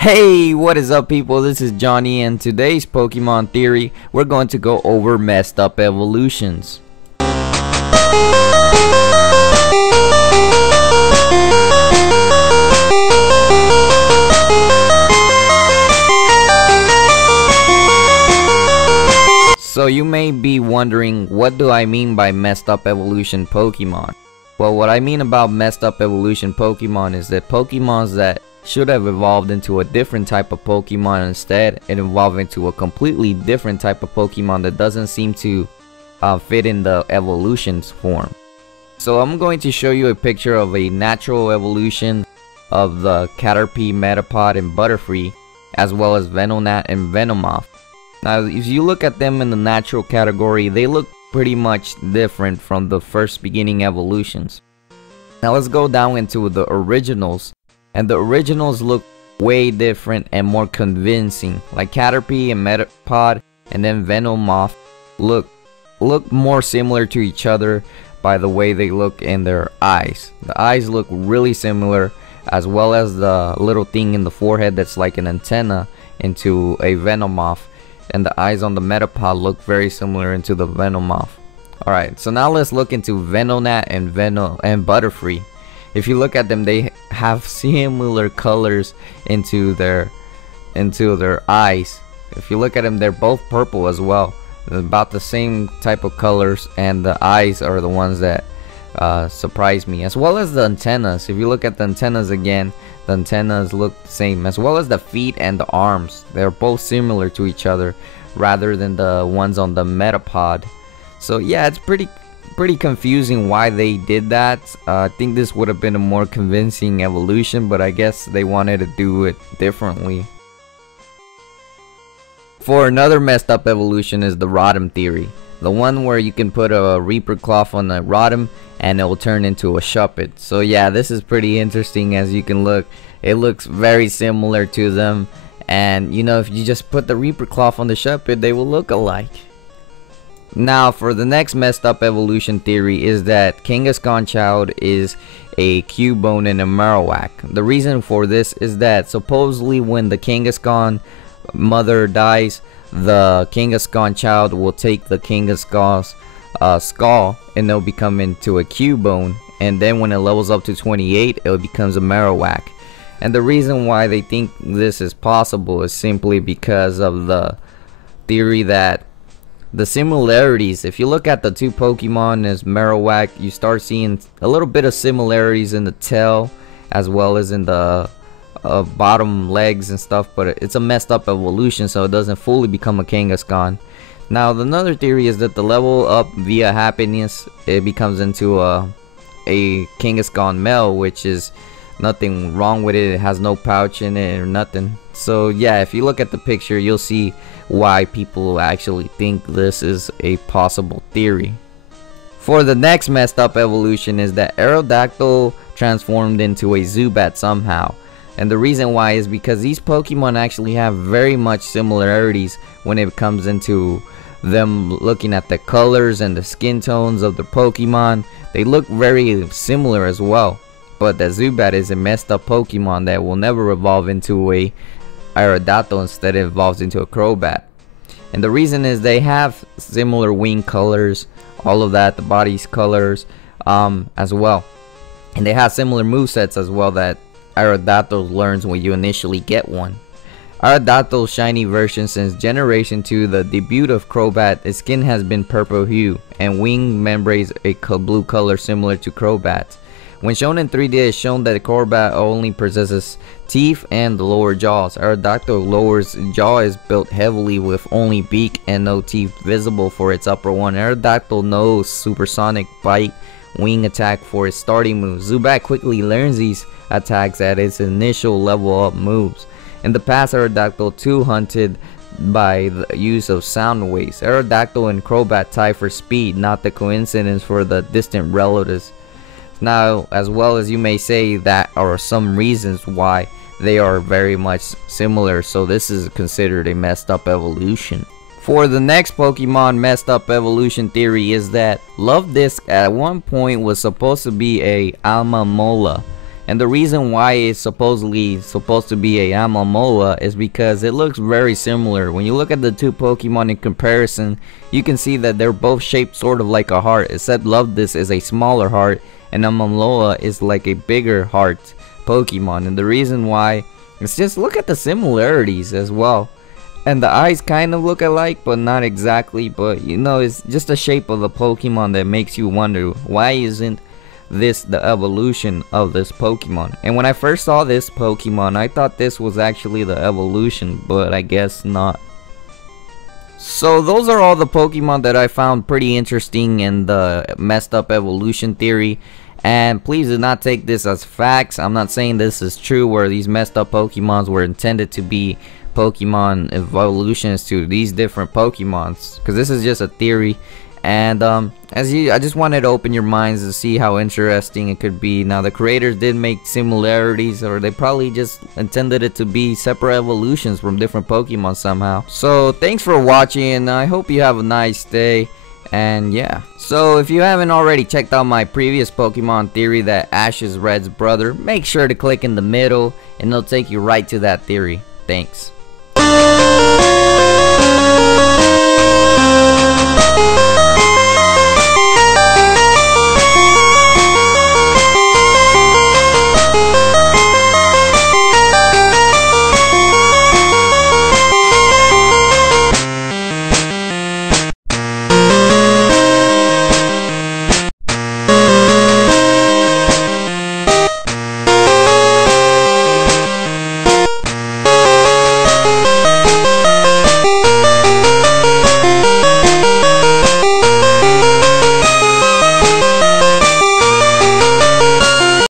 Hey, what is up people? This is Johnny, and today's Pokemon theory, we're going to go over messed up evolutions. So you may be wondering, what do I mean by messed up evolution Pokemon? Well, what I mean about messed up evolution Pokemon is that Pokemons that should have evolved into a different type of Pokemon instead and evolve into a completely different type of Pokemon that doesn't seem to fit in the evolution's form. So I'm going to show you a picture of a natural evolution of the Caterpie, Metapod, and Butterfree, as well as Venonat and Venomoth. Now if you look at them in the natural category, they look pretty much different from the first beginning evolutions. Now let's go down into the originals. And the originals look way different and more convincing. Like Caterpie and Metapod and then Venomoth look more similar to each other by the way they look in their eyes. The eyes look really similar, as well as the little thing in the forehead that's like an antenna into a Venomoth. And the eyes on the Metapod look very similar into the Venomoth. Alright, so now let's look into Venonat and Butterfree. If you look at them, they have similar colors into their eyes. If you look at them, they're both purple as well. They're about the same type of colors, and the eyes are the ones that surprise me, as well as the antennas. If you look at the antennas again, the antennas look the same, as well as the feet and the arms. They're both similar to each other rather than the ones on the Metapod. So yeah, it's pretty confusing why they did that. I think this would have been a more convincing evolution, but I guess they wanted to do it differently. For another messed up evolution is the Rotom theory. The one where you can put a Reaper cloth on a Rotom and it will turn into a Shuppet. So yeah, this is pretty interesting. As you can look, it looks very similar to them. And you know, if you just put the Reaper cloth on the Shuppet, they will look alike. Now for the next messed up evolution theory is that Kangaskhan child is a Cubone and a Marowak. The reason for this is that supposedly when the Kangaskhan mother dies, the Kangaskhan child will take the Kangaskhan's skull and they'll become into a Cubone, and then when it levels up to 28 it becomes a Marowak. And the reason why they think this is possible is simply because of the theory that the similarities, if you look at the two Pokemon as Marowak, you start seeing a little bit of similarities in the tail as well as in the bottom legs and stuff, but it's a messed up evolution, so it doesn't fully become a Kangaskhan. Now another theory is that the level up via happiness, it becomes into a Kangaskhan male, which is nothing wrong with it. It has no pouch in it or nothing. So yeah, if you look at the picture, you'll see why people actually think this is a possible theory. For the next messed up evolution is that Aerodactyl transformed into a Zubat somehow. And the reason why is because these Pokemon actually have very much similarities when it comes into them looking at the colors and the skin tones of the Pokemon. They look very similar as well. But the Zubat is a messed up Pokemon that will never evolve into a Aerodactyl, instead it evolves into a Crobat. And the reason is they have similar wing colors, all of that, the body's colors as well. And they have similar movesets as well that Aerodactyl learns when you initially get one. Aerodactyl's shiny version since Generation 2, the debut of Crobat, its skin has been purple hue and wing membranes a blue color similar to Crobat's. When shown in 3D, it's shown that Crobat only possesses teeth and the lower jaws. Aerodactyl lower's jaw is built heavily with only beak and no teeth visible for its upper one. Aerodactyl knows supersonic bite, wing attack for its starting moves. Zubat quickly learns these attacks at its initial level up moves. In the past, Aerodactyl too hunted by the use of sound waves. Aerodactyl and Crobat tie for speed, not the coincidence for the distant relatives. Now, as well as you may say, that are some reasons why they are very much similar, so this is considered a messed up evolution. For the next Pokemon messed up evolution theory is that Love Disc at one point was supposed to be a Alma Mola, And the reason why it's supposedly supposed to be a Alomomola is because it looks very similar. When you look at the two Pokemon in comparison, you can see that they're both shaped sort of like a heart, except Loveless is a smaller heart and Alomomola is like a bigger heart Pokemon. And the reason why, it's just look at the similarities as well. And the eyes kind of look alike, but not exactly. But you know, it's just the shape of the Pokemon that makes you wonder, why isn't this the evolution of this Pokemon? And when I first saw this Pokemon, I thought this was actually the evolution, but I guess not. So those are all the Pokemon that I found pretty interesting in the messed up evolution theory. And please do not take this as facts. I'm not saying this is true, where these messed up Pokemons were intended to be Pokemon evolutions to these different Pokemons, because this is just a theory. And I just wanted to open your minds to see how interesting it could be. Now, the creators did make similarities, or they probably just intended it to be separate evolutions from different Pokemon somehow. So thanks for watching, and I hope you have a nice day. And yeah, so if you haven't already checked out my previous Pokemon theory, that Ash is Red's brother, make sure to click in the middle and it'll take you right to that theory. Thanks.